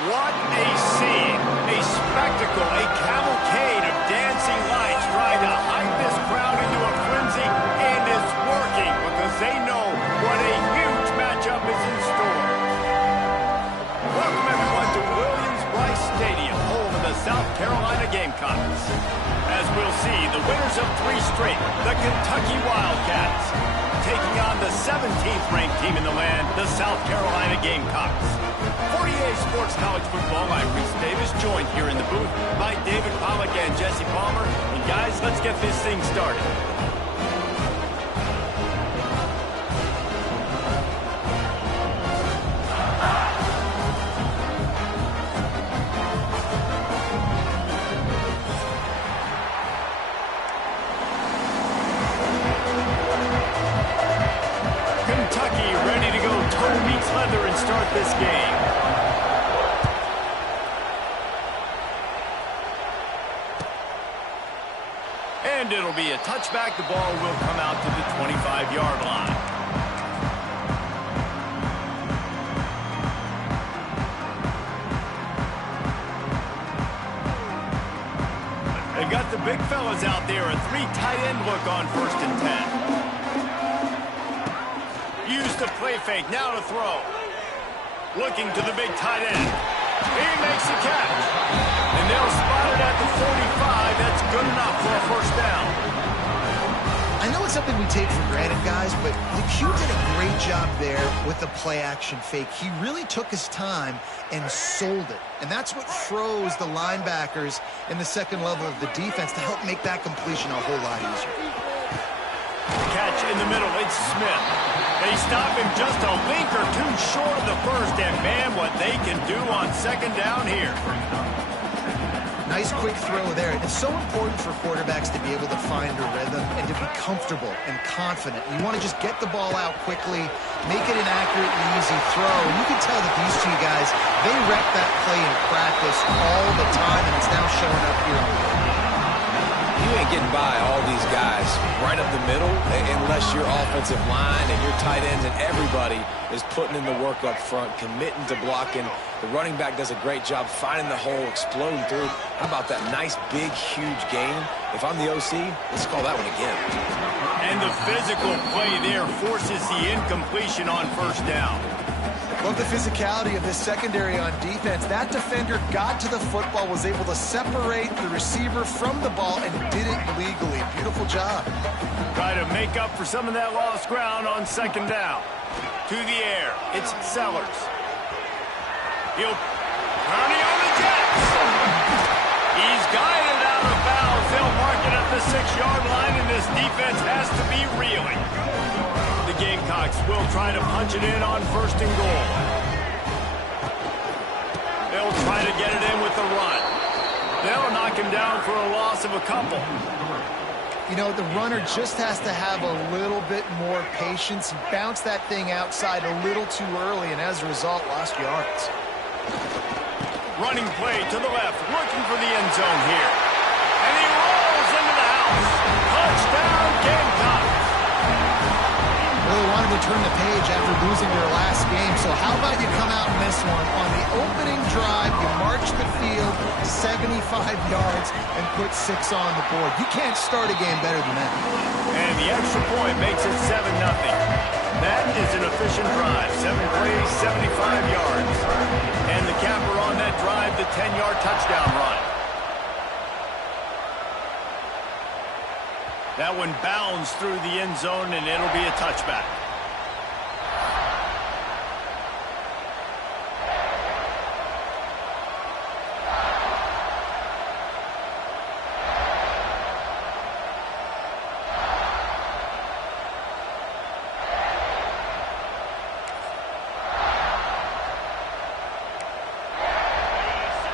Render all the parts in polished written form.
What a scene, a spectacle, a cavalcade of dancing lights trying to hype this crowd into a frenzy, and it's working because they know what a huge matchup is in store. Welcome everyone to Williams-Brice Stadium, home of the South Carolina Gamecocks. As we'll see, the winners of 3 straight, the Kentucky Wildcats, taking on the 17th ranked team in the land, the South Carolina Gamecocks. For EA Sports College Football, I'm Reese Davis, joined here in the booth by David Pollack and Jesse Palmer. And guys, let's get this thing started. Kentucky ready to go toe meets leather and start this game. And it'll be a touchback. The ball will come out to the 25-yard line. They got the big fellas out there. A 3 tight end look on 1st and 10. Use the play fake, now to throw. Looking to the big tight end. He makes the catch. And they'll spot it at the 45. That's good enough for a 1st down. I know it's something we take for granted, guys, but the Q did a great job there with the play-action fake. He really took his time and sold it. And that's what froze the linebackers in the second level of the defense to help make that completion a whole lot easier. Catch in the middle, it's Smith. They stop him just a link or 2 short of the 1st, and man, what they can do on 2nd down here. Nice quick throw there. It's so important for quarterbacks to be able to find a rhythm and to be comfortable and confident. You want to just get the ball out quickly, make it an accurate and easy throw. And you can tell that these 2 guys, they rep that play in practice all the time, and it's now showing up here. You ain't getting by all these guys right up the middle unless your offensive line and your tight ends and everybody is putting in the work up front, committing to blocking. The running back does a great job finding the hole, exploding through. How about that nice, big, huge gain? If I'm the OC, let's call that one again. And the physical play there forces the incompletion on 1st down. Love the physicality of this secondary on defense. That defender got to the football, was able to separate the receiver from the ball, and did it legally. Beautiful job. Try to make up for some of that lost ground on 2nd down. To the air, it's Sellers. He'll Kearney on the Jets. He's guided out of bounds. They'll mark it at the 6-yard line, and this defense has to be reeling. The Gamecocks will try to punch it in on 1st and goal. They'll try to get it in with the run. They'll knock him down for a loss of a couple. You know, the runner just has to have a little bit more patience. He bounced that thing outside a little too early, and as a result, lost yards. Running play to the left, looking for the end zone here. And he rolls into the house. Touchdown, Gamecocks. Really wanted to turn the page after losing their last game, so how about you come out and miss one? On the opening drive, you march the field 75 yards and put 6 on the board. You can't start a game better than that. And the extra point makes it 7-0. That is an efficient drive. 7 plays, 75 yards. And the capper on that drive, the 10-yard touchdown run. That one bounds through the end zone, and it'll be a touchback.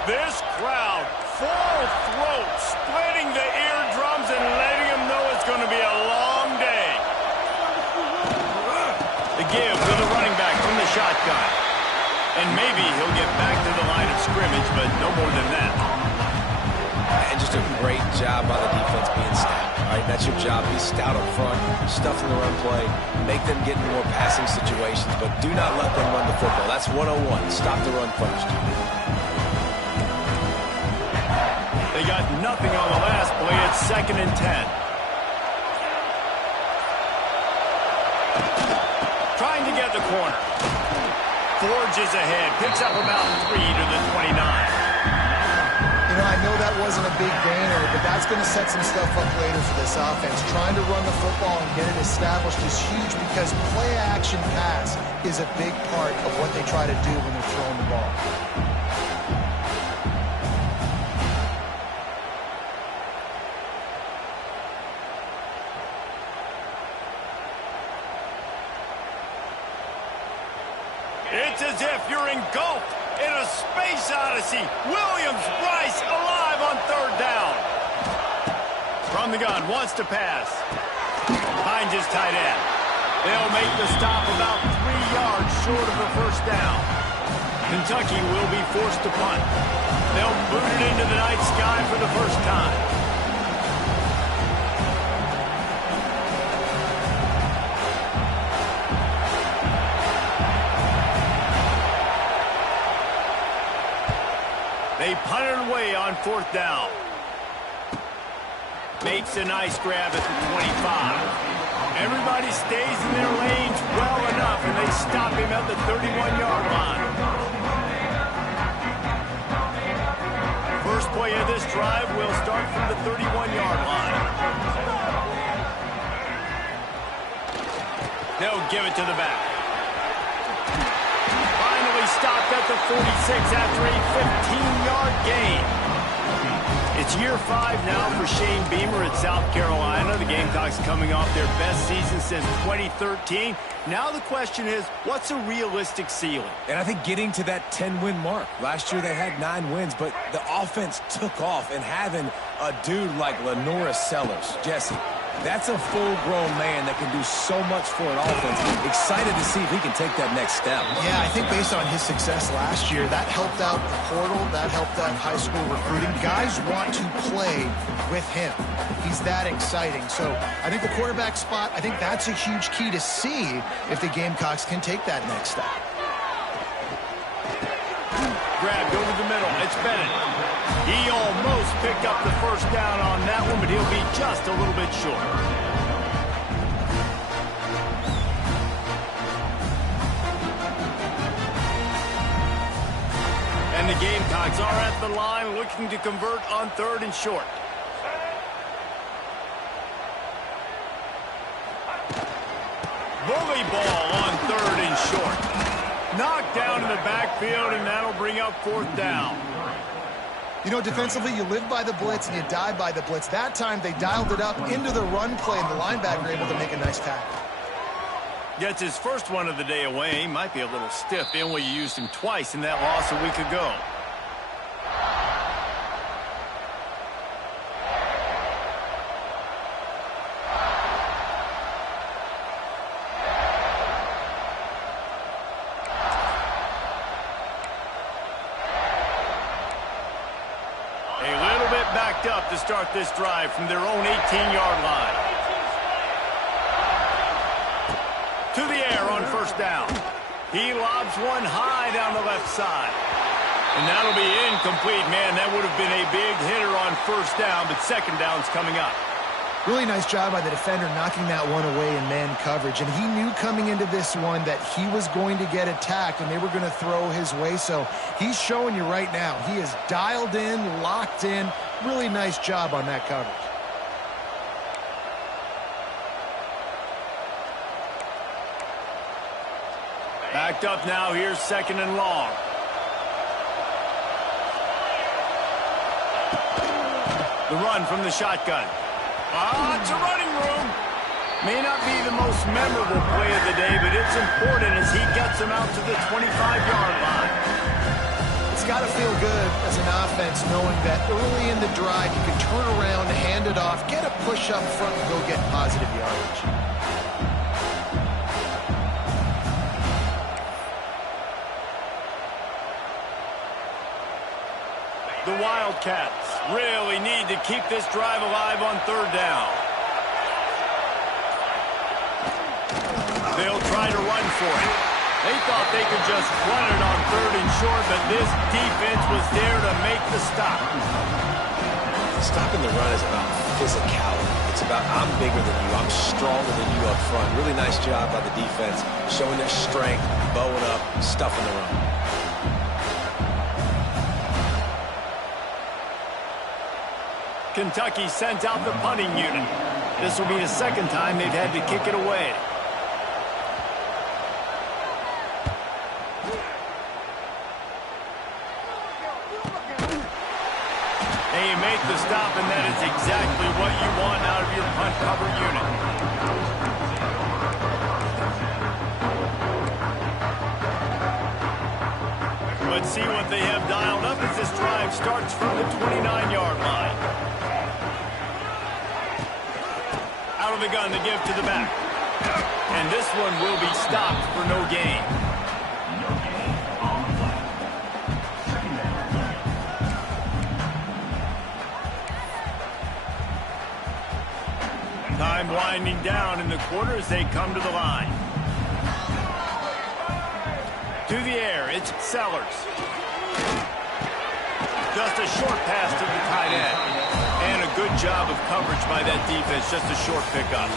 This crowd, full throat, splitting the eardrums and letting them know it's going to be a long day. The give to the running back from the shotgun. And maybe he'll get back to the line of scrimmage, but no more than that. And just a great job by the defense being stacked. All right, that's your job. Be stout up front, stuff in the run play, make them get in more passing situations, but do not let them run the football. That's 101. Stop the run first. They got nothing on the last play. It's 2nd and 10. Trying to get the corner. Forges ahead. Picks up about 3 to the 29. You know, I know that wasn't a big gainer, but that's going to set some stuff up later for this offense. Trying to run the football and get it established is huge because play-action pass is a big part of what they try to do when they're throwing the ball. It's as if you're engulfed in a space odyssey. Williams-Brice alive on 3rd down. From the gun, wants to pass. Finds his tight end. They'll make the stop about 3 yards short of the 1st down. Kentucky will be forced to punt. They'll boot it into the night sky for the 1st time. They punt it away on 4th down. Makes a nice grab at the 25. Everybody stays in their lanes well enough, and they stop him at the 31-yard line. First play of this drive will start from the 31-yard line. They'll give it to the back. Stopped at the 46 after a 15-yard gain. It's year 5 now for Shane Beamer at South Carolina. The Gamecocks coming off their best season since 2013. Now the question is, what's a realistic ceiling? And I think getting to that 10-win mark. Last year they had 9 wins, but the offense took off, and having a dude like Lenora Sellers, Jesse, that's a full-grown man that can do so much for an offense. Excited to see if he can take that next step. Yeah, I think based on his success last year, that helped out the portal, that helped out high school recruiting. Guys want to play with him. He's that exciting. So I think the quarterback spot, I think that's a huge key to see if the Gamecocks can take that next step. Grabbed over the middle. It's Bennett. He almost picked up the 1st down on that one, but he'll be just a little bit short. And the Gamecocks are at the line looking to convert on 3rd and short. Bully ball on 3rd and short. Knocked down in the backfield, and that'll bring up 4th down. You know, defensively, you live by the blitz and you die by the blitz. That time, they dialed it up into the run play, and the linebacker able to make a nice tackle. Gets his first one of the day away. He might be a little stiff. They only used him twice in that loss a week ago. Up to start this drive from their own 18-yard line. To the air on 1st down. He lobs one high down the left side. And that'll be incomplete. Man, that would have been a big hitter on 1st down, but 2nd down's coming up. Really nice job by the defender knocking that one away in man coverage. And he knew coming into this one that he was going to get attacked and they were going to throw his way. So he's showing you right now. He is dialed in, locked in. Really nice job on that coverage. Backed up now. Here's 2nd and long. The run from the shotgun. It's a running room. May not be the most memorable play of the day, but it's important as he gets him out to the 25-yard line. It's got to feel good as an offense knowing that early in the drive you can turn around, hand it off, get a push up front, and go get positive yardage. The Wildcats really need to keep this drive alive on 3rd down. try to run for it. They thought they could just run it on 3rd and short, but this defense was there to make the stop. Stopping the run is about physicality. It's about I'm bigger than you, I'm stronger than you up front. Really nice job by the defense, showing their strength, bowing up, stuffing the run. Kentucky sent out the punting unit. This will be the second time they've had to kick it away. They make the stop, and that is exactly what you want out of your punt cover unit. Let's see what they have dialed up as this drive starts from the 29-yard line. Out of the gun to give to the back. And this one will be stopped for no gain. Time winding down in the quarter as they come to the line. To the air, it's Sellers. Just a short pass to the tight end. And a good job of coverage by that defense, just a short pickup.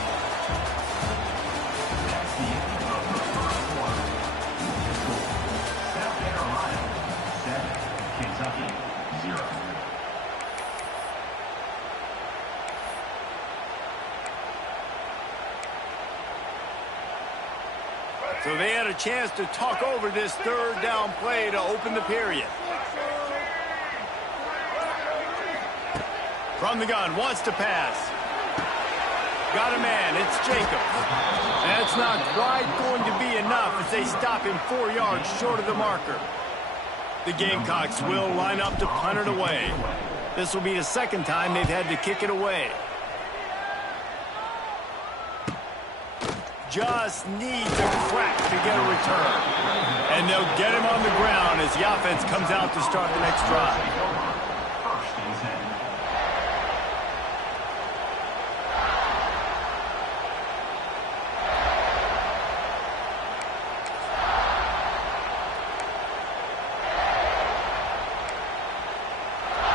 So they had a chance to talk over this 3rd down play to open the period. From the gun, wants to pass. Got a man, it's Jacobs. That's not quite going to be enough as they stop him 4 yards short of the marker. The Gamecocks will line up to punt it away. This will be the second time they've had to kick it away. Just needs a crack to get a return. And they'll get him on the ground as the offense comes out to start the next drive.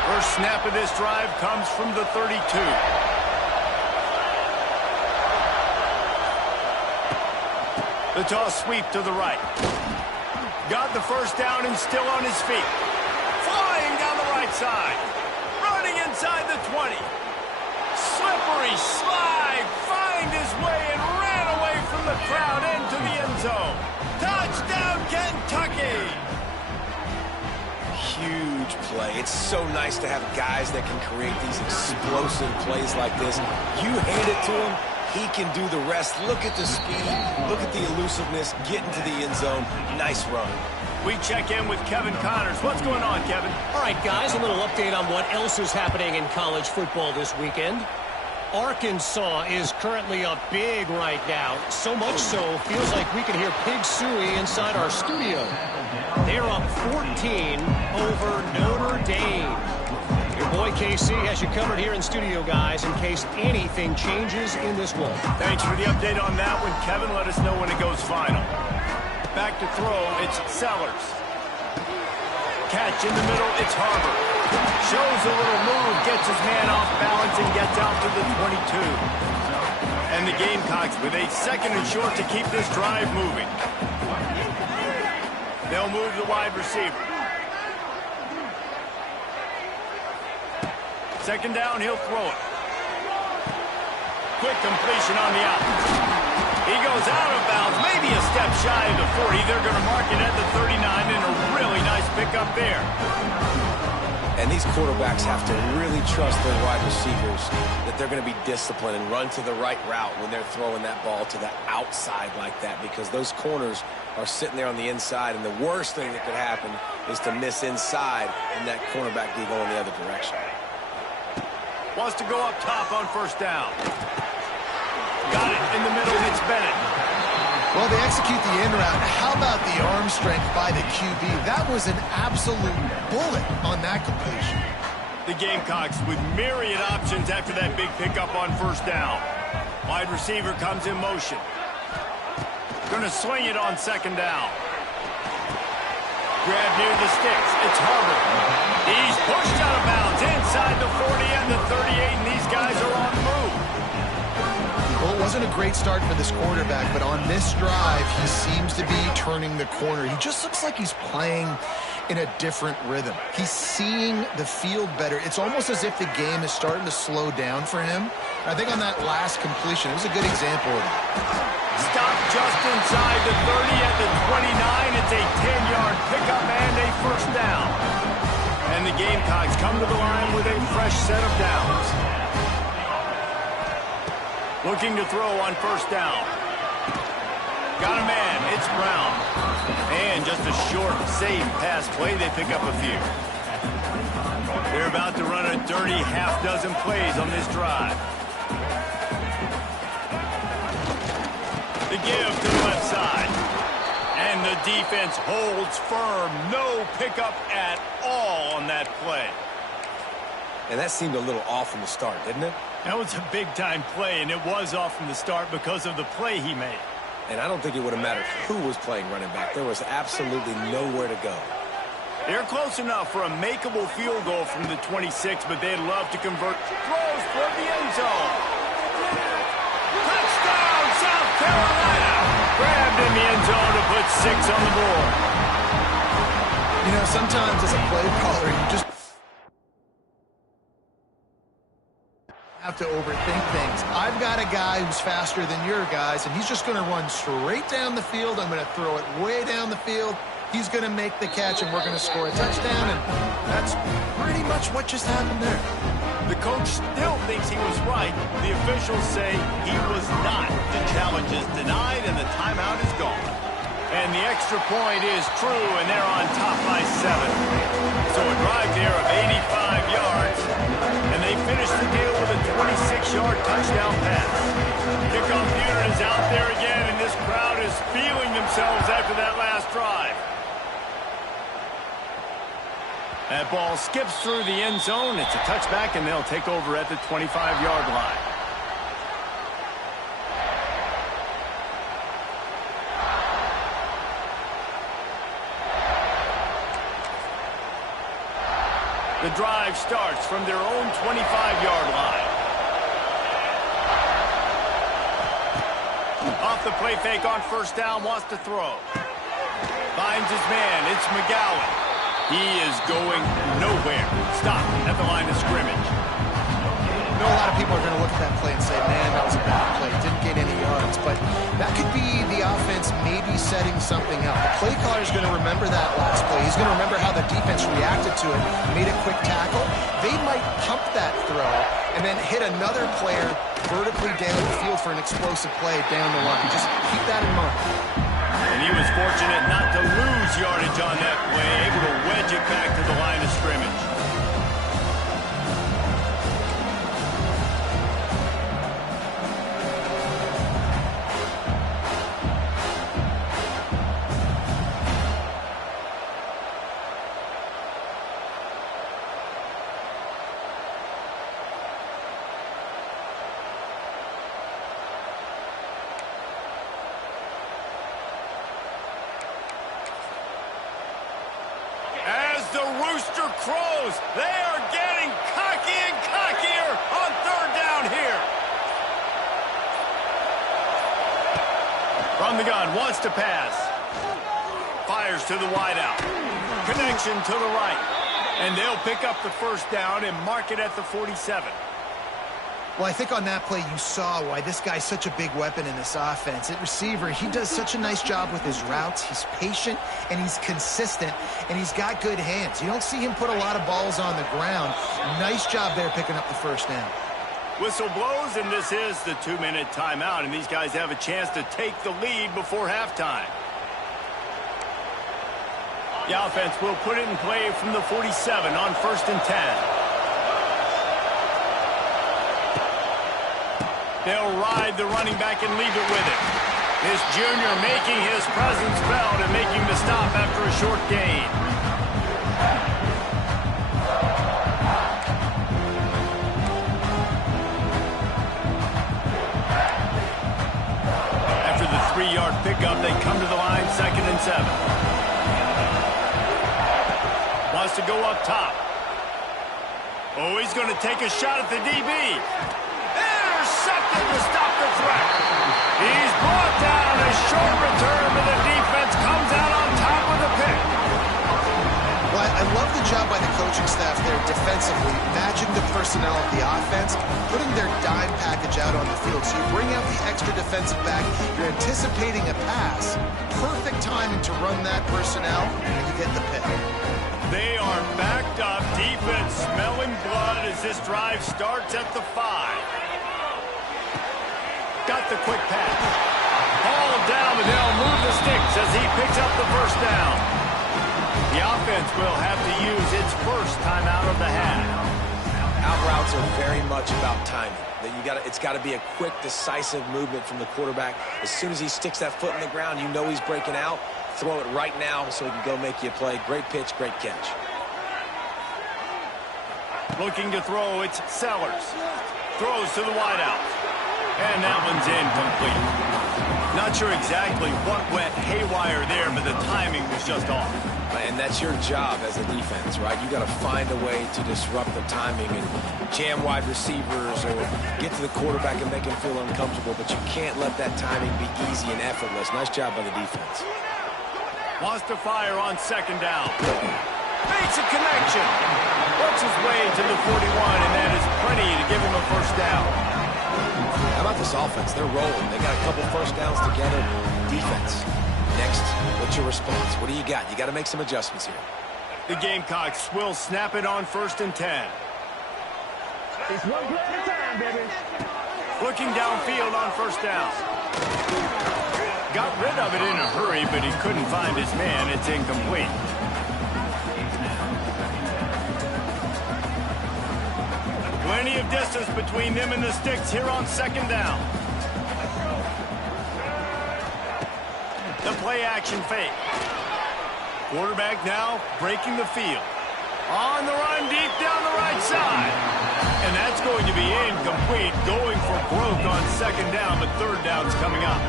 First snap of this drive comes from the 32. The toss sweep to the right. Got the first down and still on his feet. Flying down the right side. Running inside the 20. Slippery slide. Find his way and ran away from the crowd into the end zone. Touchdown, Kentucky! Huge play. It's so nice to have guys that can create these explosive plays like this. You hand it to him, he can do the rest. Look at the speed. Look at the elusiveness. Get into the end zone. Nice run. We check in with Kevin Connors. What's going on, Kevin? All right, guys, a little update on what else is happening in college football this weekend. Arkansas is currently up big right now. So much so, feels like we can hear Pig Sooie inside our studio. They're up 14 over Notre Dame. Your boy KC has you covered here in studio, guys, in case anything changes in this one. Thanks for the update on that one, Kevin. Let us know when it goes final. Back to throw, it's Sellers. Catch in the middle, it's Harbor. Shows a little move, gets his man off balance, and gets out to the 22. And the Gamecocks with a 2nd and short to keep this drive moving. They'll move the wide receiver. 2nd down, he'll throw it. Quick completion on the out. He goes out of bounds, maybe a step shy of the 40. They're going to mark it at the 39, and a really nice pickup there. And these quarterbacks have to really trust their wide receivers that they're going to be disciplined and run to the right route when they're throwing that ball to the outside like that, because those corners are sitting there on the inside, and the worst thing that could happen is to miss inside and that cornerback be going the other direction. Wants to go up top on 1st down. Got it in the middle, it's Bennett. Well, they execute the in route. How about the arm strength by the QB? That was an absolute bullet on that completion. The Gamecocks with myriad options after that big pickup on 1st down. Wide receiver comes in motion. Going to sling it on second down. Grab near the sticks. It's Hubbard. He's pushed out of bounds inside the 40 and the 38, and these guys are on the move. Well, it wasn't a great start for this quarterback, but on this drive, he seems to be turning the corner. He just looks like he's playing in a different rhythm. He's seeing the field better. It's almost as if the game is starting to slow down for him. I think on that last completion, it was a good example of that. Stop just inside the 30 at the 29. It's a 10-yard pickup and a first down. And the Gamecocks come to the line with a fresh set of downs. Looking to throw on first down. Got a man. It's Brown. And just a short, safe pass play. They pick up a few. They're about to run a dirty half-dozen plays on this drive. The give to the left side. And the defense holds firm. No pickup at all on that play. And that seemed a little off from the start, didn't it? That was a big-time play, and it was off from the start because of the play he made. And I don't think it would have mattered who was playing running back. There was absolutely nowhere to go. They're close enough for a makeable field goal from the 26, but they'd love to convert. Throws toward the end zone. Touchdown, South Carolina! Grabbed in the end zone to put 6 on the board. You know, sometimes as a play caller, you just have to overthink things. I've got a guy who's faster than your guys, and he's just going to run straight down the field. I'm going to throw it way down the field. He's going to make the catch, and we're going to score a touchdown, and that's pretty much what just happened there. The coach still thinks he was right. The officials say he was not. The challenge is denied, and the timeout is gone. And the extra point is true, and they're on top by 7. So a drive there of 85 yards, and they finish the deal with a 26-yard touchdown pass. Kickoff unit is out there again, and this crowd is feeling themselves after that last drive. That ball skips through the end zone. It's a touchback, and they'll take over at the 25-yard line. The drive starts from their own 25-yard line. Off the play fake on first down, wants to throw. Finds his man, it's McGowan. He is going nowhere. Stop at the line of scrimmage. I know a lot of people are going to look at that play and say, man, that was a bad play. Didn't get any yards. But that could be the offense maybe setting something up. The play caller is going to remember that last play. He's going to remember how the defense reacted to it, made a quick tackle. They might pump that throw and then hit another player vertically down the field for an explosive play down the line. Just keep that in mind. And he was fortunate not to lose yardage on that play, able to wedge it back to the line of scrimmage. The rooster crows. They are getting cocky and cockier on third down here. From the gun, wants to pass. Fires to the wideout. Connection to the right. And they'll pick up the first down and mark it at the 47. Well, I think on that play you saw why this guy's such a big weapon in this offense. At receiver, he does such a nice job with his routes. He's patient, and he's consistent, and he's got good hands. You don't see him put a lot of balls on the ground. Nice job there picking up the first down. Whistle blows, and this is the 2-minute timeout, and these guys have a chance to take the lead before halftime. The offense will put it in play from the 47 on 1st and 10. They'll ride the running back and leave it with him. This junior making his presence felt and making the stop after a short gain. After the 3-yard pickup. They come to the line, 2nd and 7. Wants to go up top. Oh, he's going to take a shot at the DB. Intercepted to stop the threat. He's brought down. A short return, but the defense comes out on top with the pick. Well, I love the job by the coaching staff there defensively, matching the personnel of the offense, putting their dime package out on the field. So you bring out the extra defensive back, you're anticipating a pass, perfect timing to run that personnel, and you get the pick. They are backed up, defense smelling blood as this drive starts at the 5. Got the quick pass. Ball down, but they'll move the sticks as he picks up the first down. The offense will have to use its first timeout of the half. Out routes are very much about timing. It's got to be a quick, decisive movement from the quarterback. As soon as he sticks that foot in the ground, you know he's breaking out. Throw it right now so he can go make you a play. Great pitch, great catch. Looking to throw, it's Sellers. Throws to the wideout. And that one's incomplete. Not sure exactly what went haywire there, but the timing was just off. And that's your job as a defense, right? You got to find a way to disrupt the timing and jam wide receivers or get to the quarterback and make him feel uncomfortable, but you can't let that timing be easy and effortless. Nice job by the defense. Wants to fire on 2nd down. Makes a connection. Works his way to the 41, and that is plenty to give him a first down. How about this offense? They're rolling. They got a couple first downs together. Defense. Next, what's your response? What do you got? You got to make some adjustments here. The Gamecocks will snap it on 1st and 10. It's one play at a time, baby. Looking downfield on 1st down. Got rid of it in a hurry, but he couldn't find his man. It's incomplete. Plenty of distance between them and the sticks here on 2nd down. The play-action fake. Quarterback now breaking the field. On the run deep down the right side. And that's going to be incomplete. Going for broke on 2nd down, but 3rd down's coming up.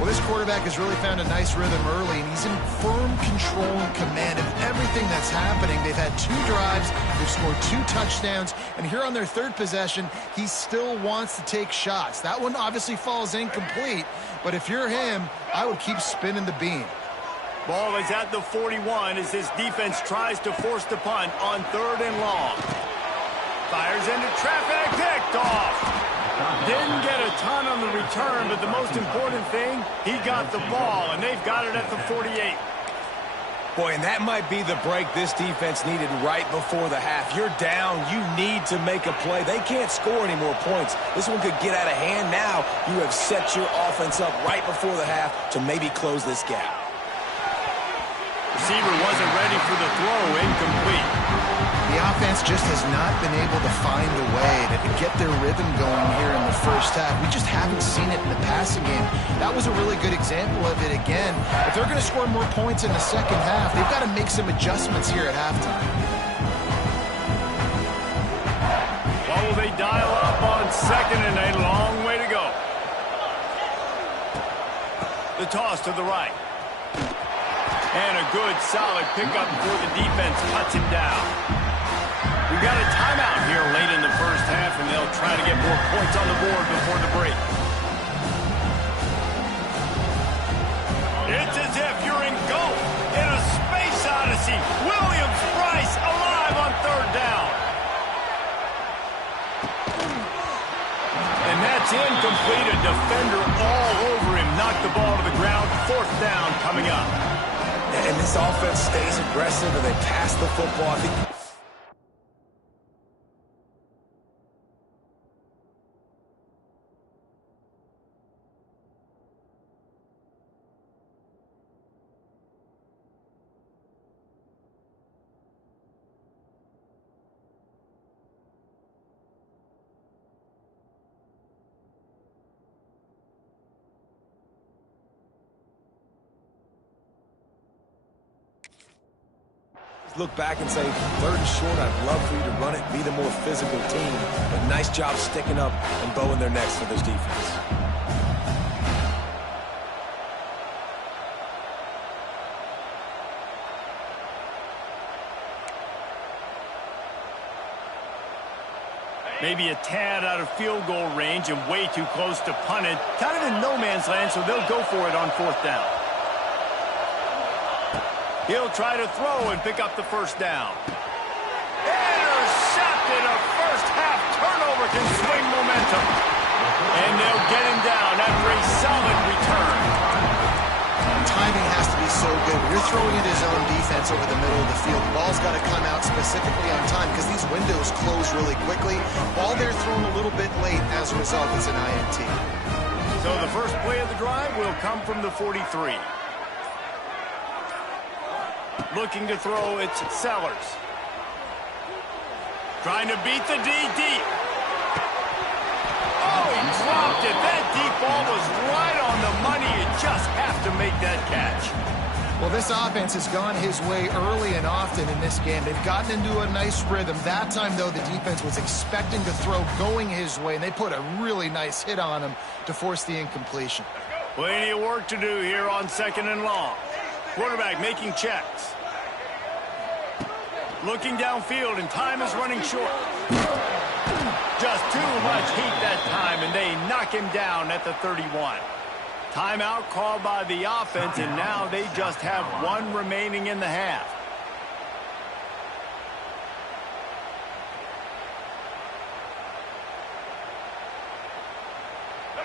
Well, this quarterback has really found a nice rhythm early, and he's in firm control and command of everything that's happening. They've had 2 drives, they've scored 2 touchdowns, and here on their 3rd possession, he still wants to take shots. That one obviously falls incomplete, but if you're him, I would keep spinning the beam. Ball is at the 41 as this defense tries to force the punt on 3rd and long. Fires into traffic, picked off. Didn't get a ton on the return, but the most important thing, he got the ball, and they've got it at the 48. Boy, and that might be the break this defense needed right before the half. You're down. You need to make a play. They can't score any more points. This one could get out of hand now. You have set your offense up right before the half to maybe close this gap. Receiver wasn't ready for the throw, incomplete. The offense just has not been able to find a way to get their rhythm going here in the first half. We just haven't seen it in the passing game. That was a really good example of it again. If they're going to score more points in the second half, they've got to make some adjustments here at halftime. What will they dial up on 2nd and a long way to go? The toss to the right. And a good, solid pickup before the defense cuts him down. We've got a timeout here late in the first half, and they'll try to get more points on the board before the break. It's as if you're engulfed in a space odyssey. Williams-Brice alive on 3rd down. And that's incomplete. A defender all over him. Knocked the ball to the ground. 4th down coming up. And this offense stays aggressive and they pass the football. I think look back and say, 3rd and short, I'd love for you to run it, be the more physical team. But nice job sticking up and bowing their necks for this defense. Maybe a tad out of field goal range and way too close to punt it. Kind of in no man's land, so they'll go for it on 4th down. He'll try to throw and pick up the first down. Intercepted. A first-half turnover can swing momentum. And they'll get him down after a solid return. Timing has to be so good. You're throwing at his own defense over the middle of the field. The ball's got to come out specifically on time because these windows close really quickly. Ball there thrown a little bit late. As a result, it's an INT. So the first play of the drive will come from the 43. Looking to throw, it's Sellers. Trying to beat the D deep. Oh, he dropped it. That deep ball was right on the money. You just have to make that catch. Well, this offense has gone his way early and often in this game. They've gotten into a nice rhythm. That time, though, the defense was expecting to throw going his way, and they put a really nice hit on him to force the incompletion. Plenty of work to do here on 2nd and long. Quarterback making checks. Looking downfield, and time is running short. Just too much heat that time, and they knock him down at the 31. Timeout called by the offense, and now they just have one remaining in the half.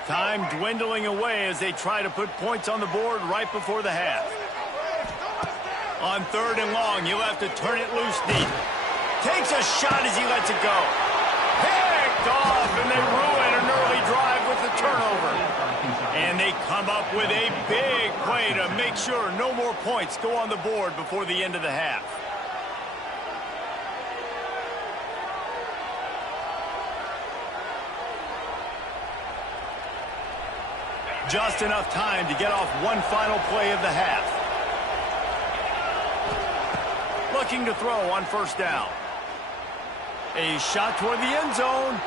Time dwindling away as they try to put points on the board right before the half. On 3rd and long, he'll have to turn it loose deep. Takes a shot as he lets it go. Picked off, and they ruin an early drive with the turnover. And they come up with a big play to make sure no more points go on the board before the end of the half. Just enough time to get off one final play of the half. Looking to throw on 1st down. A shot toward the end zone.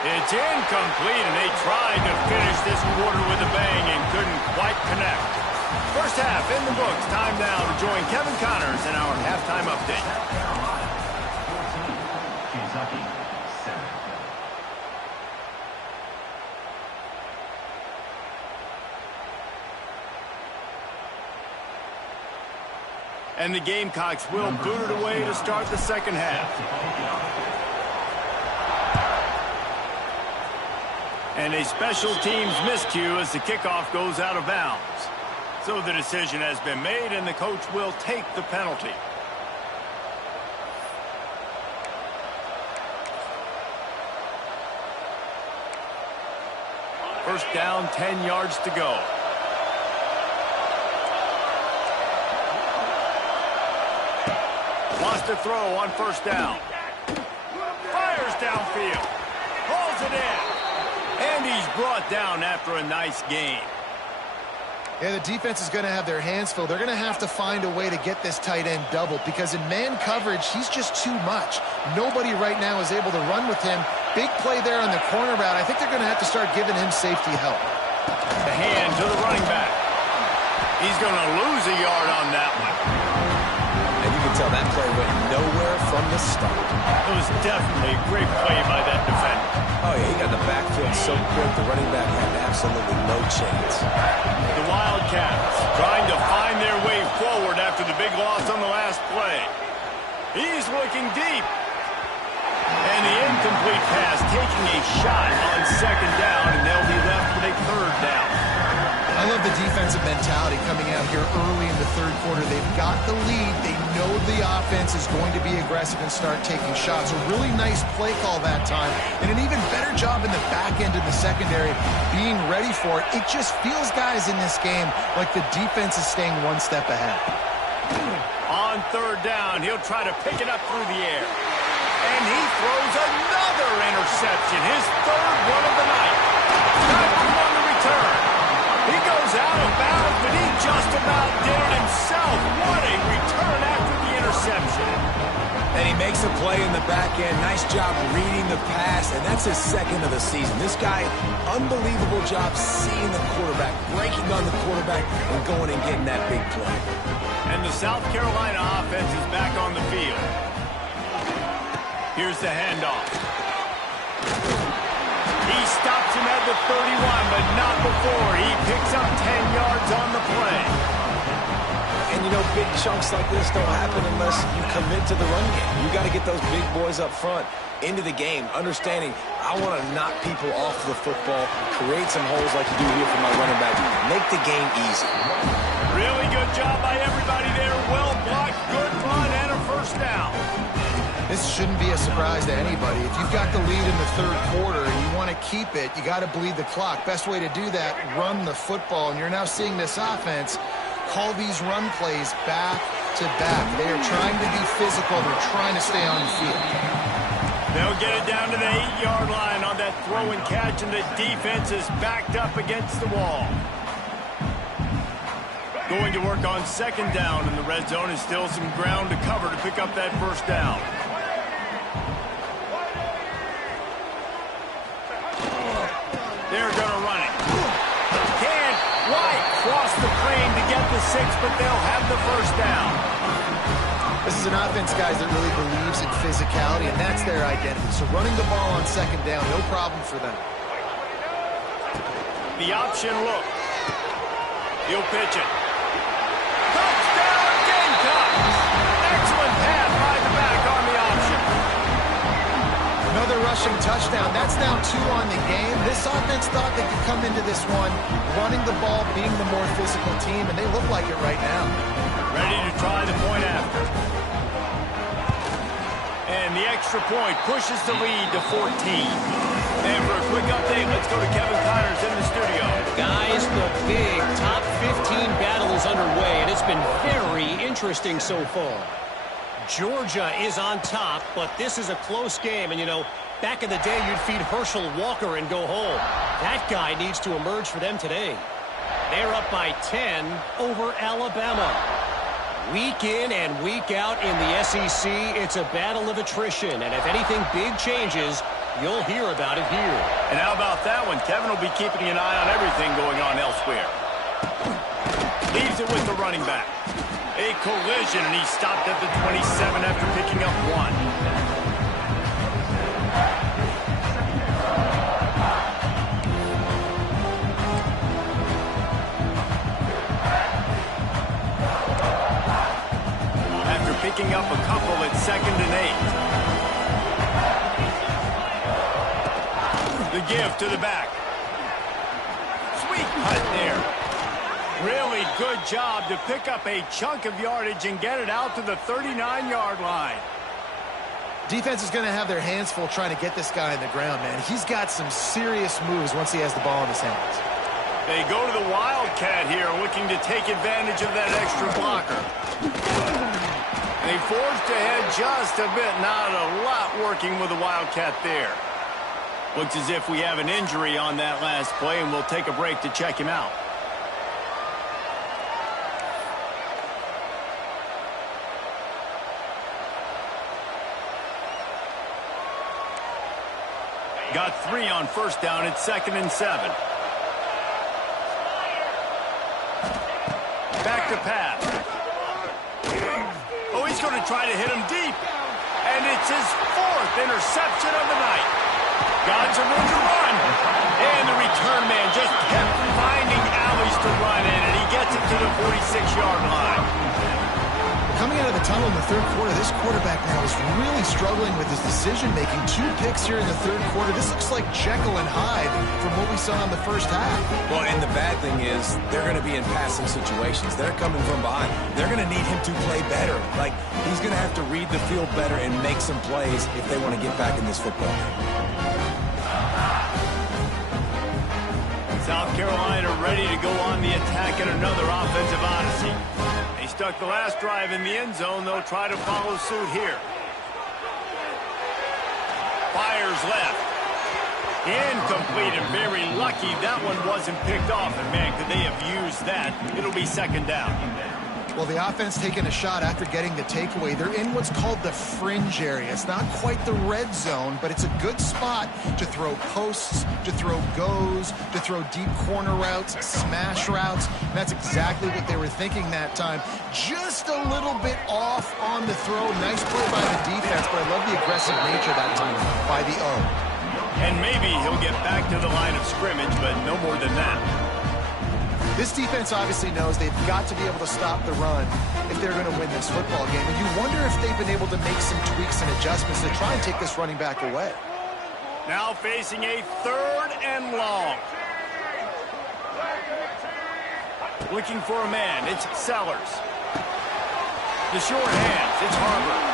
It's incomplete, and they tried to finish this quarter with a bang and couldn't quite connect. First half in the books. Time now to join Kevin Connors in our halftime update. And the Gamecocks will boot it away to start the 2nd half. And a special teams miscue as the kickoff goes out of bounds. So the decision has been made, and the coach will take the penalty. First down, 10 yards to go. Wants to throw on 1st down. Fires downfield. Pulls it in. And he's brought down after a nice gain. Yeah, the defense is going to have their hands full. They're going to have to find a way to get this tight end doubled because in man coverage, he's just too much. Nobody right now is able to run with him. Big play there on the corner route. I think they're going to have to start giving him safety help. The hand to the running back. He's going to lose a yard on that one. And you can tell that play went nowhere from the start. It was definitely a great play by that defender. Oh, yeah, he got the backfield so quick, the running back had absolutely no chance. The Wildcats trying to find their way forward after the big loss on the last play. He's looking deep. And the incomplete pass taking a shot on 2nd down, and they'll be left with a 3rd down. I love the defensive mentality coming out here early in the 3rd quarter. They've got the lead. They know the offense is going to be aggressive and start taking shots. A really nice play call that time, and an even better job in the back end of the secondary being ready for it. It just feels, guys, in this game like the defense is staying one step ahead. On 3rd down, he'll try to pick it up through the air. And he throws another interception, his 3rd one of the night. Time on the return. He goes out of bounds, but he just about did it himself. What a return after the interception. And he makes a play in the back end. Nice job reading the pass, and that's his 2nd of the season. This guy, unbelievable job seeing the quarterback, breaking on the quarterback, and going and getting that big play. And the South Carolina offense is back on the field. Here's the handoff. He stops him at the 31, but not before. He picks up 10 yards on the play. And, you know, big chunks like this don't happen unless you commit to the run game. You got to get those big boys up front into the game, understanding I want to knock people off the football, create some holes like you do here for my running back, make the game easy. Really good job by everybody there. Well blocked, good run, and a first down. This shouldn't be a surprise to anybody. If you've got the lead in the third quarter and you want to keep it, you got to bleed the clock. Best way to do that, run the football. And you're now seeing this offense call these run plays back to back. They are trying to be physical. They're trying to stay on the field. They'll get it down to the 8-yard line on that throw and catch, and the defense is backed up against the wall. Going to work on second down in the red zone, and still some ground to cover to pick up that first down. They're going to run it. Can't quite cross the frame to get the 6, but they'll have the first down. This is an offense, guys, that really believes in physicality, and that's their identity. So running the ball on second down, no problem for them. The option look. He'll pitch it. Touchdown, Gamecocks! Excellent pass by the back on the option. Another rushing touchdown. That's now 2 on the game. This offense thought they could come into this one running the ball, being the more physical team, and they look like it right now. Ready to try the point after. And the extra point pushes the lead to 14. And for a quick update, let's go to Kevin Connors in the studio. Guys, the big top 15 battle is underway, and it's been very interesting so far. Georgia is on top, but this is a close game. And, you know, back in the day, you'd feed Herschel Walker and go home. That guy needs to emerge for them today. They're up by 10 over Alabama. Week in and week out in the SEC, it's a battle of attrition. And if anything big changes, you'll hear about it here. And how about that one? Kevin will be keeping an eye on everything going on elsewhere. Leaves it with the running back. A collision, and he stopped at the 27 after picking up 1. Picking up a couple at 2nd and 8. The give to the back. Sweet cut there. Really good job to pick up a chunk of yardage and get it out to the 39-yard line. Defense is going to have their hands full trying to get this guy on the ground, man. He's got some serious moves once he has the ball in his hands. They go to the Wildcat here, looking to take advantage of that extra blocker. They forged ahead just a bit. Not a lot working with the Wildcat there. Looks as if we have an injury on that last play, and we'll take a break to check him out. Got 3 on first down at 2nd and 7. Back to pass. Oh, he's going to try to hit him deep. And it's his 4th interception of the night. Got some room to run. And the return man just kept finding alleys to run in, and he gets it to the 46-yard line. Coming out of the tunnel in the third quarter, this quarterback now is really struggling with his decision-making. 2 picks here in the third quarter. This looks like Jekyll and Hyde from what we saw in the first half. Well, and the bad thing is they're going to be in passing situations. They're coming from behind. They're going to need him to play better. Like, he's going to have to read the field better and make some plays if they want to get back in this football game. South Carolina ready to go on the attack in another offensive odyssey. They stuck the last drive in the end zone. They'll try to follow suit here. Fires left. Incomplete, and very lucky that one wasn't picked off. And, man, could they have used that. It'll be 2nd down. Well, the offense taking a shot after getting the takeaway. They're in what's called the fringe area. It's not quite the red zone, but it's a good spot to throw posts, to throw goes, to throw deep corner routes, smash routes. And that's exactly what they were thinking that time. Just a little bit off on the throw. Nice play by the defense, but I love the aggressive nature that time by the O. And maybe he'll get back to the line of scrimmage, but no more than that. This defense obviously knows they've got to be able to stop the run if they're going to win this football game. And you wonder if they've been able to make some tweaks and adjustments to try and take this running back away. Now facing a 3rd and long. Looking for a man. It's Sellers. The short hands. It's Harvard.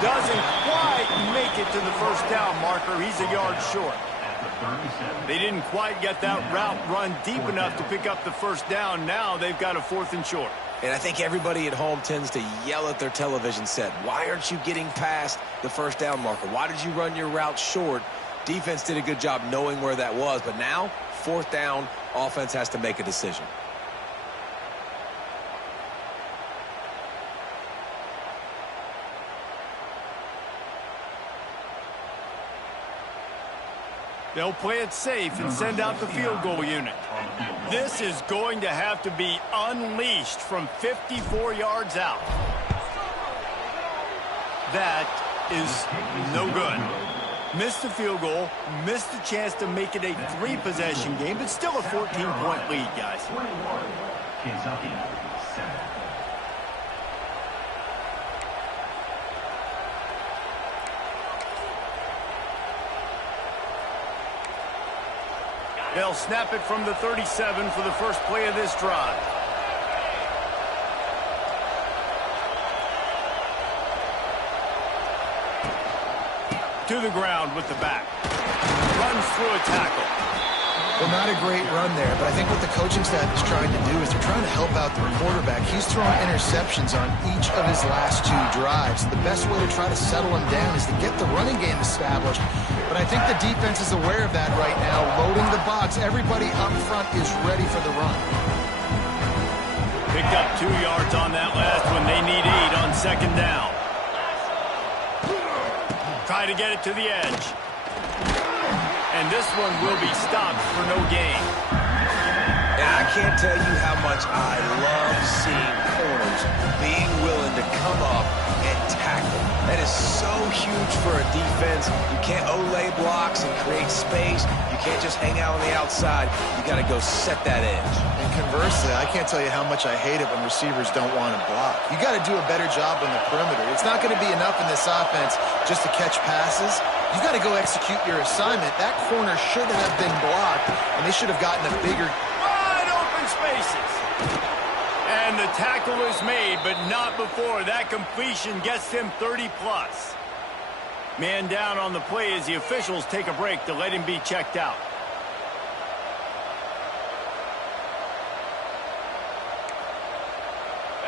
Doesn't quite make it to the first down marker. He's a yard short. They didn't quite get that route run deep enough to pick up the first down. Now they've got a 4th and short. And I think everybody at home tends to yell at their television set. Why aren't you getting past the first down marker? Why did you run your route short? Defense did a good job knowing where that was. But now, 4th down, offense has to make a decision. They'll play it safe and send out the field goal unit. This is going to have to be unleashed from 54 yards out. That is no good. Missed the field goal, missed the chance to make it a 3-possession game, but still a 14-point lead, guys. Kentucky, 7. They'll snap it from the 37 for the first play of this drive. To the ground with the back. Runs through a tackle. Well, not a great run there, but I think what the coaching staff is trying to do is they're trying to help out their quarterback. He's throwing interceptions on each of his last 2 drives. The best way to try to settle him down is to get the running game established. But I think the defense is aware of that right now, loading the box. Everybody up front is ready for the run. Picked up 2 yards on that last one. They need 8 on 2nd down. Try to get it to the edge. And this one will be stopped for no gain. And I can't tell you how much I love seeing corners being willing to come up and tackle. That is so huge for a defense. You can't olay blocks and create space. You can't just hang out on the outside. You got to go set that edge. And conversely, I can't tell you how much I hate it when receivers don't want to block. You got to do a better job on the perimeter. It's not going to be enough in this offense just to catch passes. You got to go execute your assignment. That corner should have been blocked, and they should have gotten a bigger... Wide open spaces. And the tackle is made, but not before that completion gets them 30-plus. Man down on the play as the officials take a break to let him be checked out.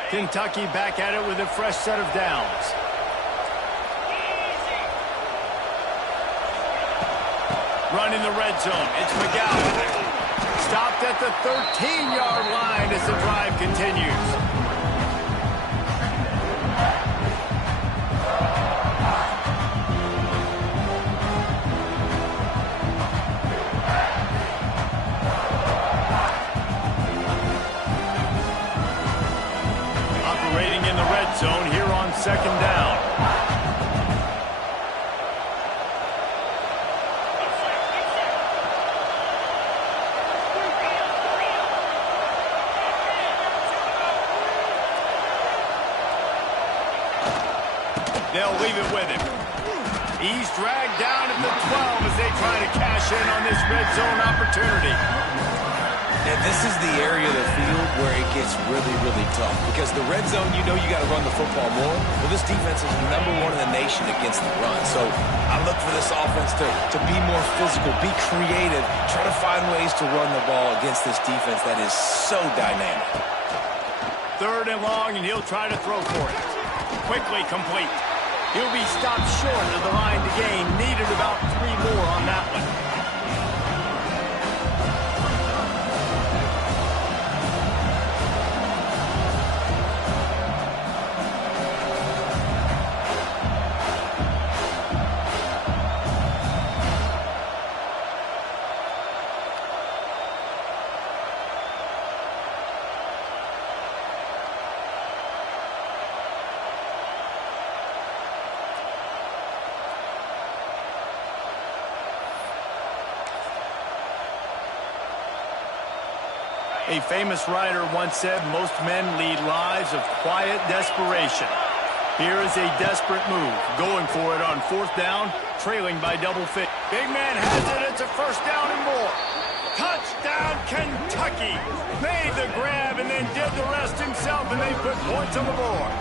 Kentucky back at it with a fresh set of downs. Run in the red zone. It's McGowan. Stopped at the 13-yard line as the drive continues. Operating in the red zone here on 2nd down. They'll leave it with him. He's dragged down at the 12 as they try to cash in on this red zone opportunity. And this is the area of the field where it gets really, really tough. Because the red zone, you know you got to run the football more. Well, this defense is #1 in the nation against the run. So I look for this offense to be more physical, be creative, try to find ways to run the ball against this defense that is so dynamic. 3rd and long, and he'll try to throw for it. Quickly complete. He'll be stopped short of the line to gain. Needed about 3 more on that one. A famous writer once said most men lead lives of quiet desperation. Here is a desperate move, going for it on 4th down, trailing by double fit. Big man has it. It's a 1st down and more. Touchdown, Kentucky. Made the grab and then did the rest himself, and they put points on the board.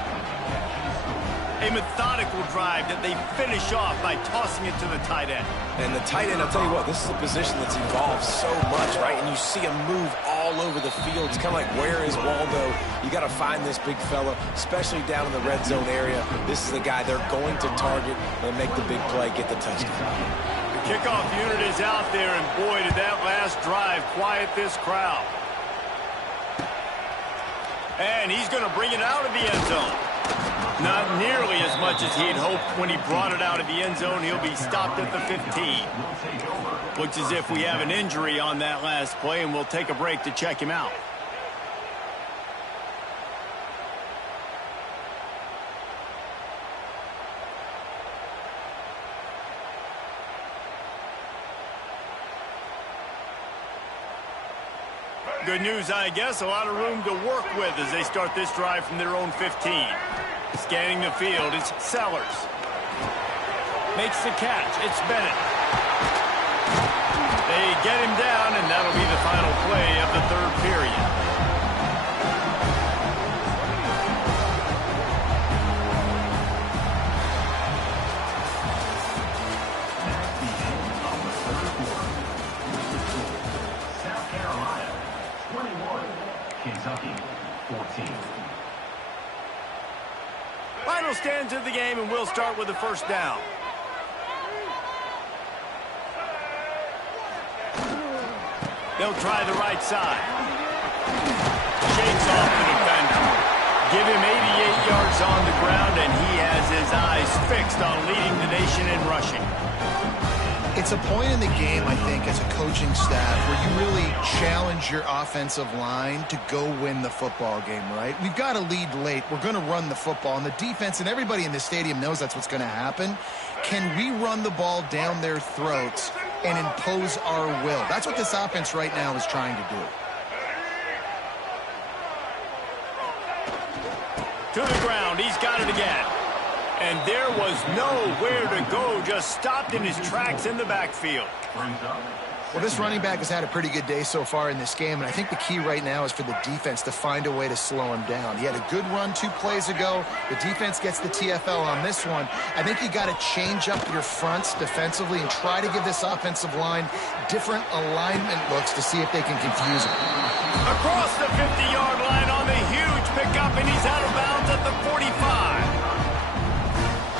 A methodical drive that they finish off by tossing it to the tight end. And the tight end, I'll tell you what, this is a position that's evolved so much, right? And you see him move all over the field. It's kind of like, where is Waldo? You got to find this big fella, especially down in the red zone area. This is the guy they're going to target and make the big play, get the touchdown. The kickoff unit is out there, and boy, did that last drive quiet this crowd. And he's going to bring it out of the end zone. Not nearly as much as he'd hoped when he brought it out of the end zone. He'll be stopped at the 15. Looks as if we have an injury on that last play, and we'll take a break to check him out. Good news, I guess. A lot of room to work with as they start this drive from their own 15. Scanning the field, it's Sellers. Makes the catch. It's Bennett. They get him down, and that'll be the final play of the 3rd period. Kentucky 14. Final stands of the game, and we'll start with the 1st down. They'll try the right side. Shakes off the defender. Give him 88 yards on the ground, and he has his eyes fixed on leading the nation in rushing. It's a point in the game, I think, as a coaching staff where you really challenge your offensive line to go win the football game, right? We've got to lead late. We're going to run the football, and the defense and everybody in the stadium knows that's what's going to happen. Can we run the ball down their throats and impose our will? That's what this offense right now is trying to do. To the ground. He's got it again. And there was nowhere to go, just stopped in his tracks in the backfield. Well, this running back has had a pretty good day so far in this game, and I think the key right now is for the defense to find a way to slow him down. He had a good run 2 plays ago. The defense gets the TFL on this one. I think you got to change up your fronts defensively and try to give this offensive line different alignment looks to see if they can confuse him. Across the 50-yard line on the huge pickup, and he's out of bounds at the 45.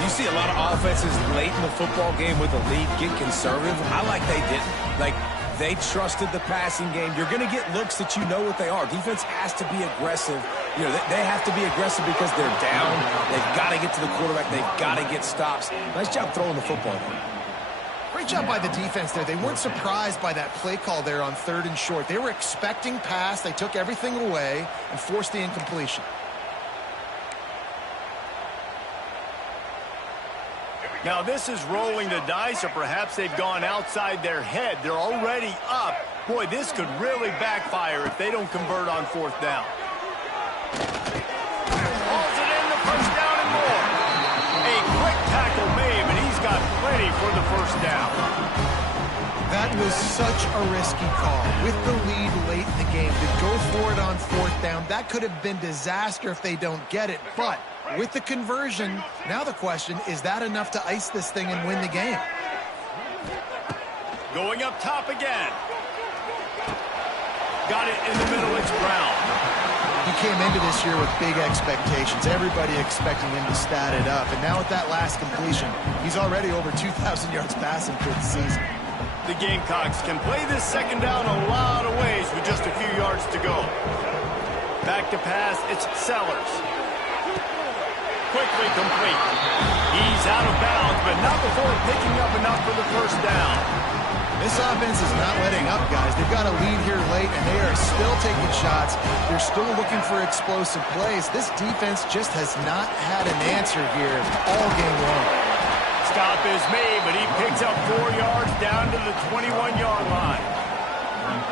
You see a lot of offenses late in the football game with a lead get conservative. I like they didn't. Like, they trusted the passing game. You're going to get looks that you know what they are. Defense has to be aggressive. You know, they have to be aggressive because they're down. They've got to get to the quarterback. They've got to get stops. Nice job throwing the football. Great job by the defense there. They weren't surprised by that play call there on 3rd and short. They were expecting pass. They took everything away and forced the incompletion. Now this is rolling the dice, or perhaps they've gone outside their head. They're already up. Boy, this could really backfire if they don't convert on 4th down. Hauls it in, the 1st down and more. A quick tackle made, but he's got plenty for the 1st down. That was such a risky call. With the lead late in the game, to go for it on 4th down, that could have been disaster if they don't get it. But with the conversion, now the question, is that enough to ice this thing and win the game? Going up top again. Got it in the middle, it's Brown. He came into this year with big expectations. Everybody expecting him to stat it up. And now with that last completion, he's already over 2,000 yards passing for the season. The Gamecocks can play this 2nd down a lot of ways with just a few yards to go. Back to pass, it's Sellers. Quickly complete. He's out of bounds, but not before picking up enough for the 1st down. This offense is not letting up, guys. They've got a lead here late, and they are still taking shots. They're still looking for explosive plays. This defense just has not had an answer here all game long. Stop is made, but he picks up 4 yards down to the 21-yard line.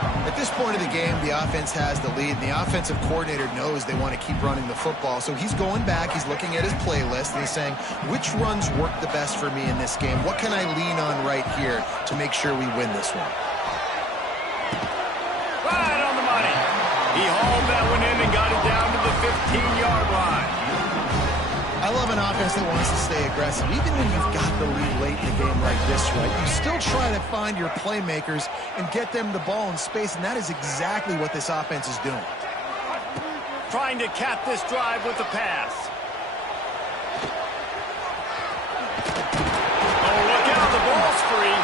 At this point of the game, the offense has the lead, and the offensive coordinator knows they want to keep running the football. So he's going back, he's looking at his playlist, and he's saying, which runs work the best for me in this game? What can I lean on right here to make sure we win this one? Right on the money. He hauled that one in and got it down to the 15-yard line. I love an offense that wants to stay aggressive. Even when you've got the lead late in the game like this, right, you still try to find your playmakers and get them the ball in space, and that is exactly what this offense is doing. Trying to cap this drive with the pass. Oh, look out, the ball's free.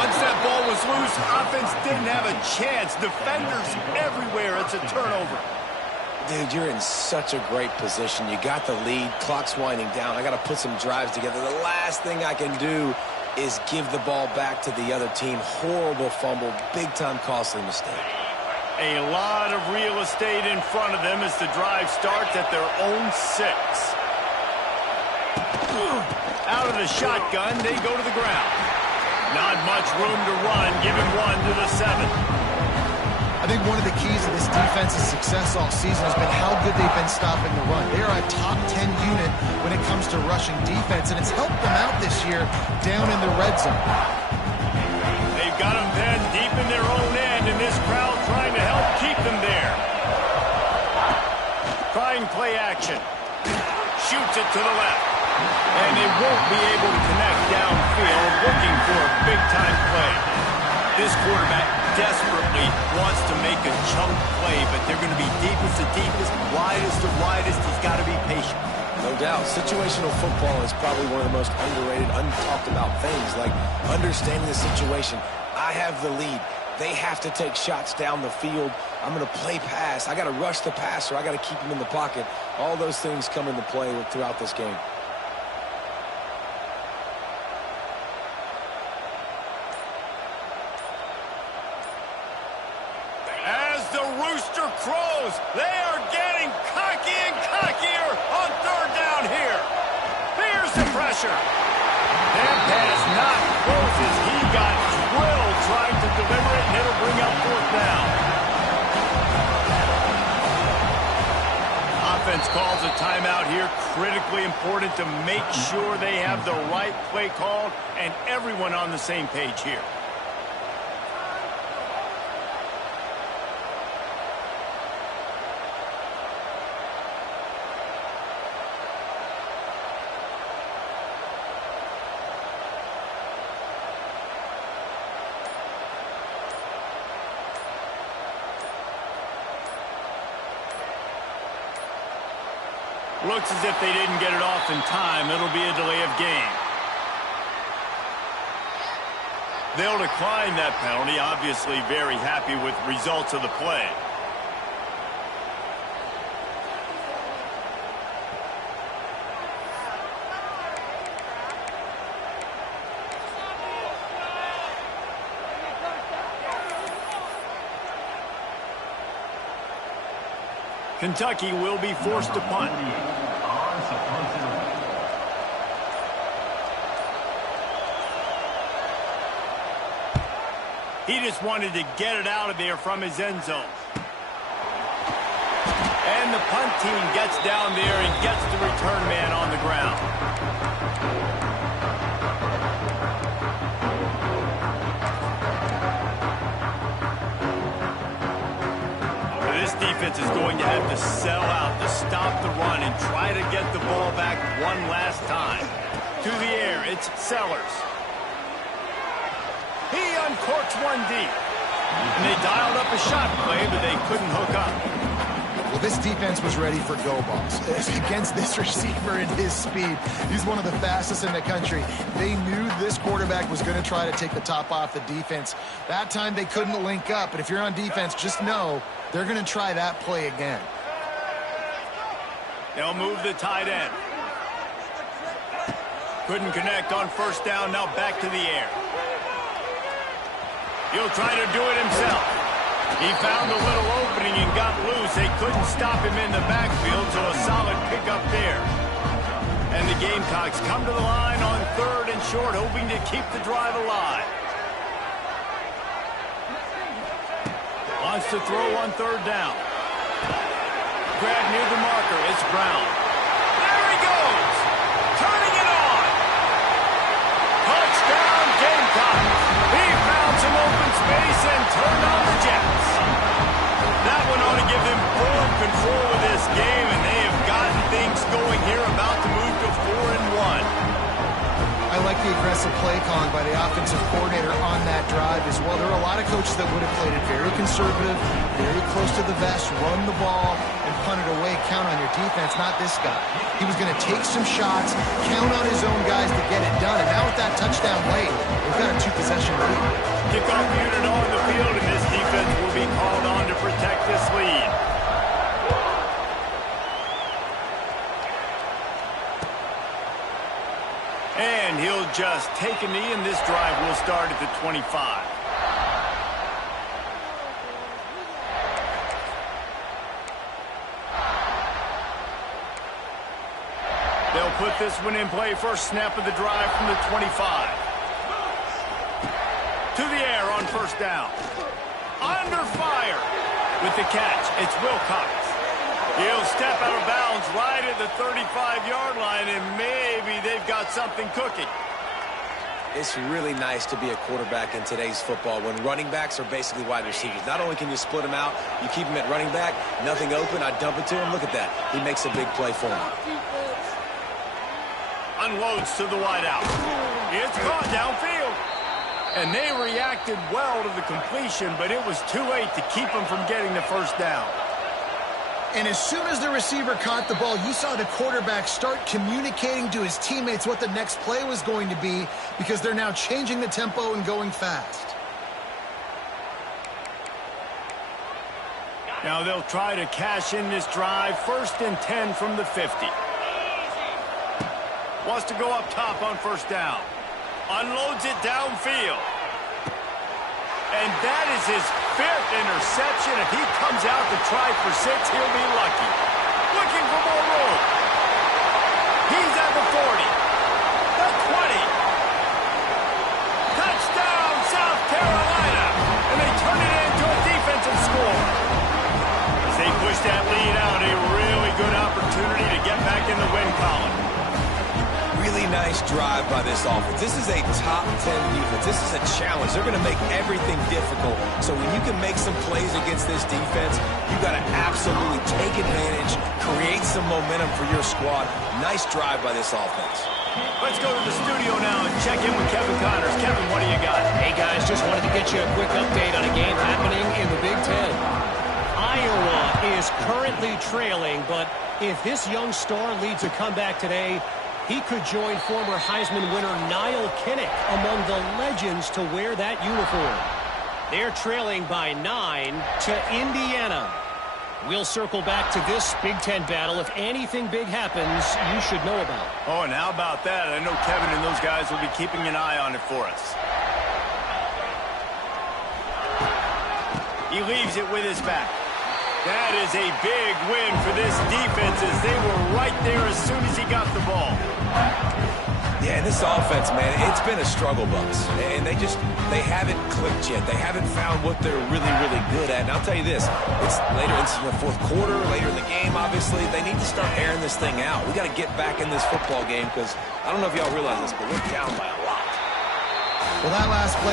Once that ball was loose, offense didn't have a chance. Defenders everywhere. It's a turnover. Dude, you're in such a great position. You got the lead. Clock's winding down. I got to put some drives together. The last thing I can do is give the ball back to the other team. Horrible fumble. Big-time costly mistake. A lot of real estate in front of them as the drive starts at their own 6. Out of the shotgun, they go to the ground. Not much room to run. Give him 1 to the 7. I think one of the keys to this defense's success all season has been how good they've been stopping the run. They are a top 10 unit when it comes to rushing defense, and it's helped them out this year down in the red zone. They've got them pinned deep in their own end, and this crowd trying to help keep them there. Trying play action. Shoots it to the left. And they won't be able to connect downfield, looking for a big-time play. This quarterback desperately wants to make a chunk play, but they're going to be deepest to deepest, widest to widest. He's got to be patient. No doubt. Situational football is probably one of the most underrated, untalked about things, like understanding the situation. I have the lead. They have to take shots down the field. I'm going to play pass. I got to rush the passer. I got to keep him in the pocket. All those things come into play throughout this game. Rooster crows. They are getting cocky and cockier on 3rd down here. Here's the pressure. That pass not close as he got drilled trying to deliver it, and it'll bring up 4th down. Offense calls a timeout here. Critically important to make sure they have the right play called and everyone on the same page here. Looks as if they didn't get it off in time. It'll be a delay of game. They'll decline that penalty. Obviously very happy with results of the play. Kentucky will be forced to punt. He just wanted to get it out of there from his end zone. And the punt team gets down there and gets the return man on the ground. This defense is going to have to sell out to stop the run and try to get the ball back one last time. To the air, it's Sellers. He uncorks one deep. And they dialed up a shot play, but they couldn't hook up. Well, this defense was ready for go balls. Against this receiver and his speed, he's one of the fastest in the country. They knew this quarterback was going to try to take the top off the defense. That time they couldn't link up, but if you're on defense, just know they're going to try that play again. They'll move the tight end. Couldn't connect on 1st down, now back to the air. He'll try to do it himself. He found a little opening and got loose. They couldn't stop him in the backfield, so a solid pickup there. And the Gamecocks come to the line on 3rd and short, hoping to keep the drive alive. wants to throw on third down. Grab near the marker. It's Brown. There he goes. Turning it on. Touchdown, Gamecocks. He found some open space and turned on the Jets. That one ought to give them full control of this game, and they have gotten things going here, about to move to 4-1. I like the aggressive play calling by the offensive coordinator on that drive as well. There are a lot of coaches that would have played it very conservative, very close to the vest, run the ball, and punt it away. Count on your defense, not this guy. He was going to take some shots, count on his own guys to get it done. And now with that touchdown late, they've got a 2-possession lead. Kickoff unit on the field, and this defense will be called on to protect this lead. And he'll just take a knee, and this drive will start at the 25. They'll put this one in play. First snap of the drive from the 25. To the air on first down. Under fire with the catch. It's Wilcox. He'll step out of bounds right at the 35-yard line, and maybe they've got something cooking. It's really nice to be a quarterback in today's football when running backs are basically wide receivers. Not only can you split them out, you keep them at running back, nothing open, I dump it to him. Look at that. He makes a big play for him. Unloads to the wideout. It's caught downfield. And they reacted well to the completion, but it was too late to keep them from getting the first down. And as soon as the receiver caught the ball, you saw the quarterback start communicating to his teammates what the next play was going to be, because they're now changing the tempo and going fast. Now they'll try to cash in this drive. 1st and 10 from the 50. Wants to go up top on first down. Unloads it downfield. And that is his 5th interception. If he comes out to try for 6, he'll be lucky. Looking for more room. He's at the 40. The 20. Touchdown, South Carolina. And they turn it into a defensive score. As they push that lead out, a really good opportunity to get back in the win column. Really nice drive by this offense. This is a top 10 defense. This is a challenge. They're going to make everything difficult. So when you can make some plays against this defense, you got to absolutely take advantage, create some momentum for your squad. Nice drive by this offense. Let's go to the studio now and check in with Kevin Connors. Kevin, what do you got? Hey, guys, just wanted to get you a quick update on a game happening in the Big Ten. Iowa is currently trailing, but if this young star leads a comeback today, he could join former Heisman winner Niall Kinnick among the legends to wear that uniform. They're trailing by 9 to Indiana. We'll circle back to this Big Ten battle. If anything big happens, you should know about. Oh, and how about that? I know Kevin and those guys will be keeping an eye on it for us. He leaves it with his back. That is a big win for this defense, as they were right there as soon as he got the ball. Yeah, this offense, man, it's been a struggle, Bucks. And they haven't clicked yet. They haven't found what they're really, really good at. And I'll tell you this, it's later in the 4th quarter, later in the game, obviously. They need to start airing this thing out. We got to get back in this football game, because I don't know if y'all realize this, but we're down by a lot. Well, that last play.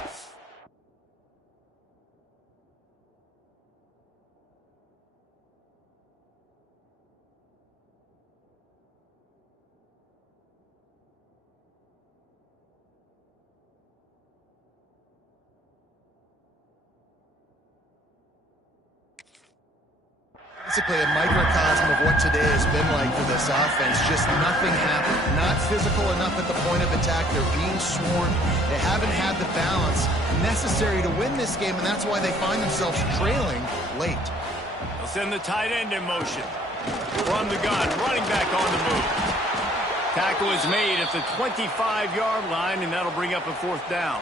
Basically a microcosm of what today has been like for this offense. Just nothing happened. Not physical enough at the point of attack. They're being swarmed. They haven't had the balance necessary to win this game, and that's why they find themselves trailing late. They'll send the tight end in motion. From the gun, running back on the move. Tackle is made at the 25-yard line, and that'll bring up a 4th down.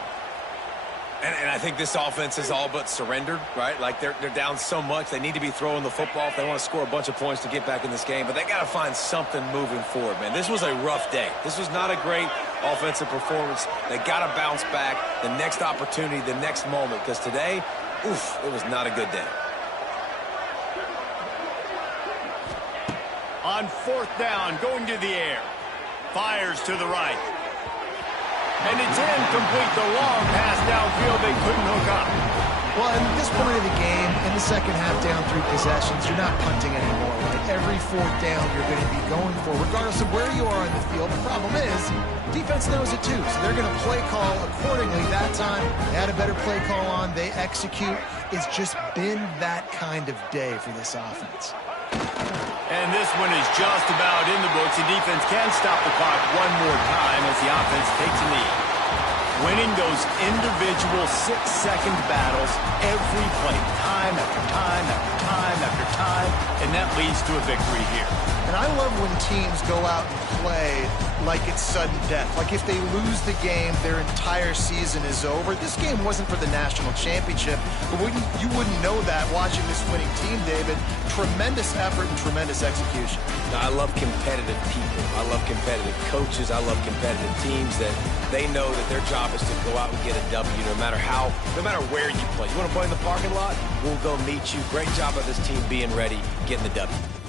And I think this offense is all but surrendered, right? Like they're down so much. They need to be throwing the football if they want to score a bunch of points to get back in this game. But they got to find something moving forward, man. This was a rough day. This was not a great offensive performance. They got to bounce back. The next opportunity, the next moment. Because today, it was not a good day. On 4th down, going to the air. Fires to the right. And it's incomplete. The long pass downfield they couldn't hook up. Well, at this point of the game, in the second half down 3 possessions, you're not punting anymore, right? Every 4th down you're going to be going for, regardless of where you are on the field. The problem is, defense knows it too, so they're going to play call accordingly. That time, they had a better play call on. They execute. It's just been that kind of day for this offense. And this one is just about in the books. The defense can stop the clock one more time as the offense takes a lead. Winning those individual 6-second battles every play, time after time after time after time, and that leads to a victory here. And I love when teams go out and play like it's sudden death. Like if they lose the game, their entire season is over. This game wasn't for the national championship, but you wouldn't know that watching this winning team, David. Tremendous effort and tremendous execution. I love competitive people. I love competitive coaches. I love competitive teams that they know that their job is to go out and get a W no matter where you play. You want to play in the parking lot? We'll go meet you. Great job of this team being ready, getting the W.